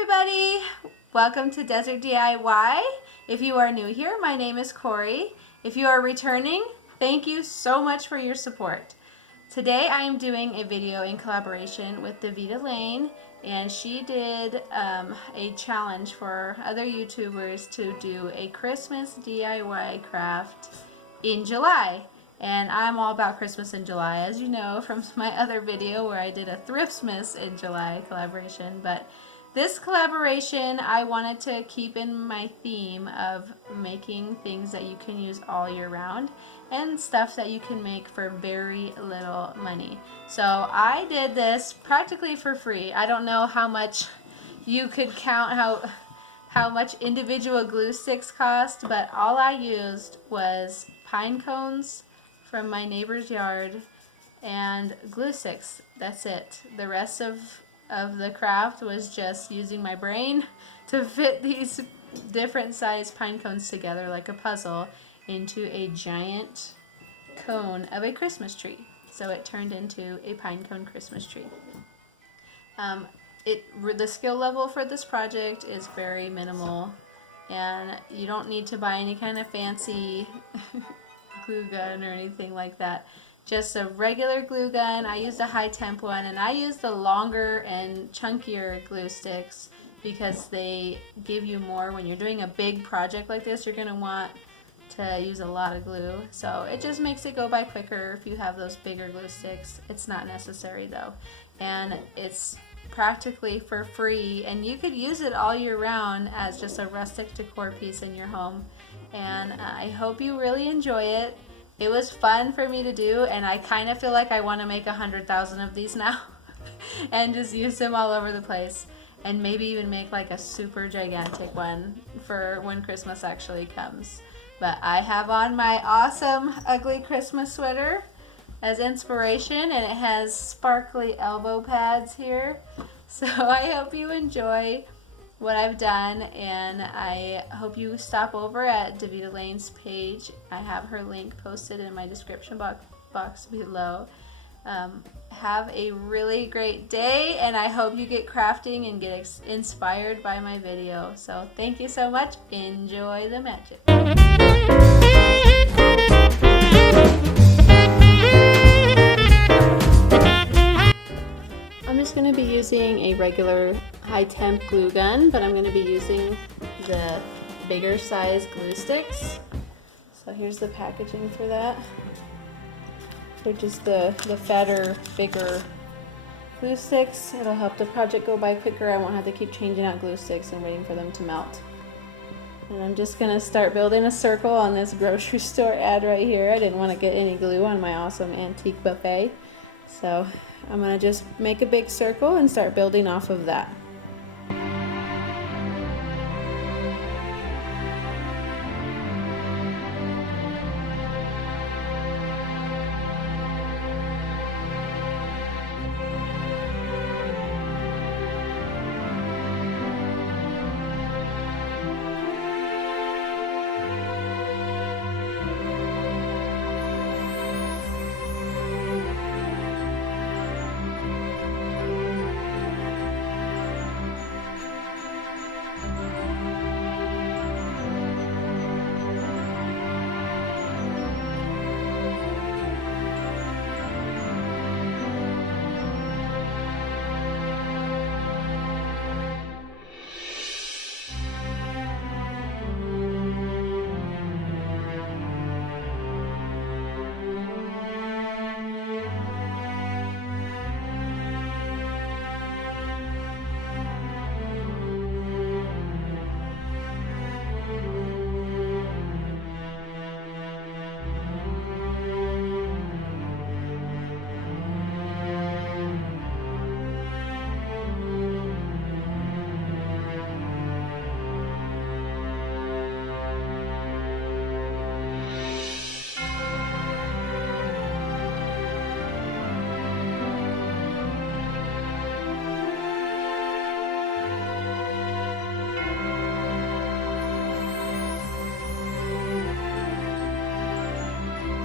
everybody! Welcome to Desert DIY. If you are new here, my name is Corey. If you are returning, thank you so much for your support. Today I am doing a video in collaboration with Daveda Lane, and she did a challenge for other YouTubers to do a Christmas DIY craft in July. And I'm all about Christmas in July, as you know from my other video where I did a Thriftsmas in July collaboration. But this collaboration, I wanted to keep in my theme of making things that you can use all year round and stuff that you can make for very little money. So I did this practically for free. I don't know how much you could count how much individual glue sticks cost, but all I used was pine cones from my neighbor's yard and glue sticks. That's it. The rest of the craft was just using my brain to fit these different size pine cones together like a puzzle into a giant cone of a Christmas tree. So it turned into a pine cone Christmas tree. The skill level for this project is very minimal, and you don't need to buy any kind of fancy glue gun or anything like that. Just a regular glue gun. I used a high temp one, and I used the longer and chunkier glue sticks because they give you more. When you're doing a big project like this, you're going to want to use a lot of glue, so it just makes it go by quicker if you have those bigger glue sticks. It's not necessary though, and it's practically for free, and you could use it all year round as just a rustic decor piece in your home. And I hope you really enjoy it. It was fun for me to do, and I kind of feel like I want to make 100,000 of these now and just use them all over the place, and maybe even make like a super gigantic one for when Christmas actually comes. But I have on my awesome ugly Christmas sweater as inspiration, and it has sparkly elbow pads here. So I hope you enjoy what I've done, and I hope you stop over at Daveda Lane's page. I have her link posted in my description box below. Have a really great day, and I hope you get crafting and get inspired by my video. So thank you so much. Enjoy the magic. I'm just going to be using a regular high temp glue gun, but I'm going to be using the bigger size glue sticks. So here's the packaging for that. They're just the fatter, bigger glue sticks. It'll help the project go by quicker. I won't have to keep changing out glue sticks and waiting for them to melt. And I'm just going to start building a circle on this grocery store ad right here. I didn't want to get any glue on my awesome antique buffet. So I'm going to just make a big circle and start building off of that.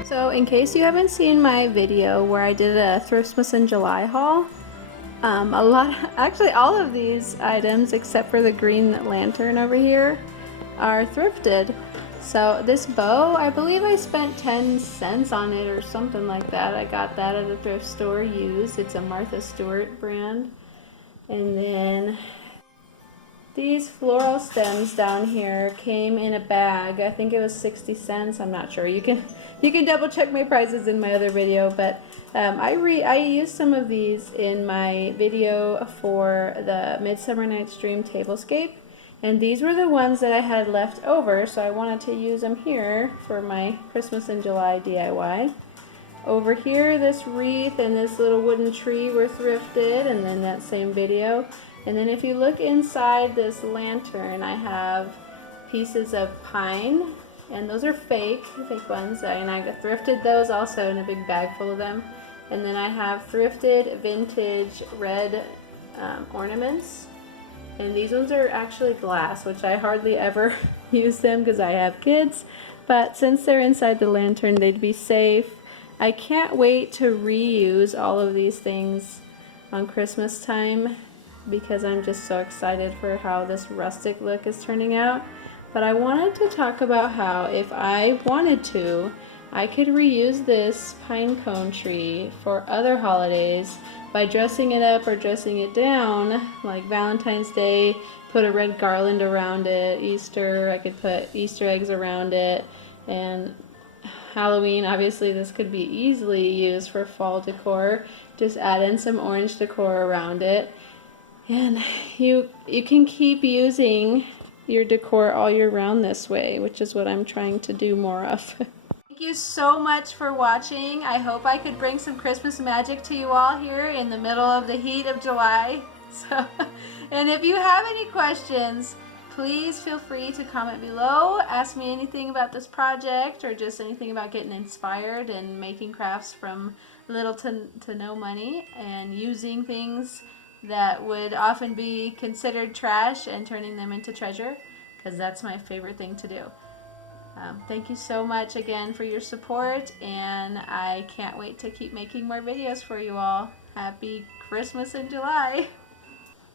So in case you haven't seen my video where I did a Thriftsmas in July haul, Actually all of these items except for the green lantern over here are thrifted. So this bow, I believe I spent 10 cents on it or something like that. I got that at a thrift store used. It's a Martha Stewart brand. And then these floral stems down here came in a bag. I think it was 60 cents. I'm not sure. You can double check my prices in my other video, but I used some of these in my video for the Midsummer Night's Dream tablescape, and these were the ones that I had left over, so I wanted to use them here for my Christmas in July DIY. Over here, this wreath and this little wooden tree were thrifted, and then that same video. And then if you look inside this lantern, I have pieces of pine, and those are fake ones, and I thrifted those also in a big bag full of them. And then I have thrifted vintage red ornaments, and these ones are actually glass, which I hardly ever use them because I have kids, but since they're inside the lantern, they'd be safe. I can't wait to reuse all of these things on Christmas time because I'm just so excited for how this rustic look is turning out. But I wanted to talk about how if I wanted to, I could reuse this pine cone tree for other holidays by dressing it up or dressing it down, like Valentine's Day, put a red garland around it. Easter, I could put Easter eggs around it, and Halloween, obviously this could be easily used for fall decor. Just add in some orange decor around it, and you can keep using your decor all year round this way, which is what I'm trying to do more of. Thank you so much for watching. I hope I could bring some Christmas magic to you all here in the middle of the heat of July. And if you have any questions, please feel free to comment below. Ask me anything about this project or just anything about getting inspired and making crafts from little to no money and using things that would often be considered trash and turning them into treasure, because that's my favorite thing to do. Thank you so much again for your support, and I can't wait to keep making more videos for you all. Happy Christmas in July!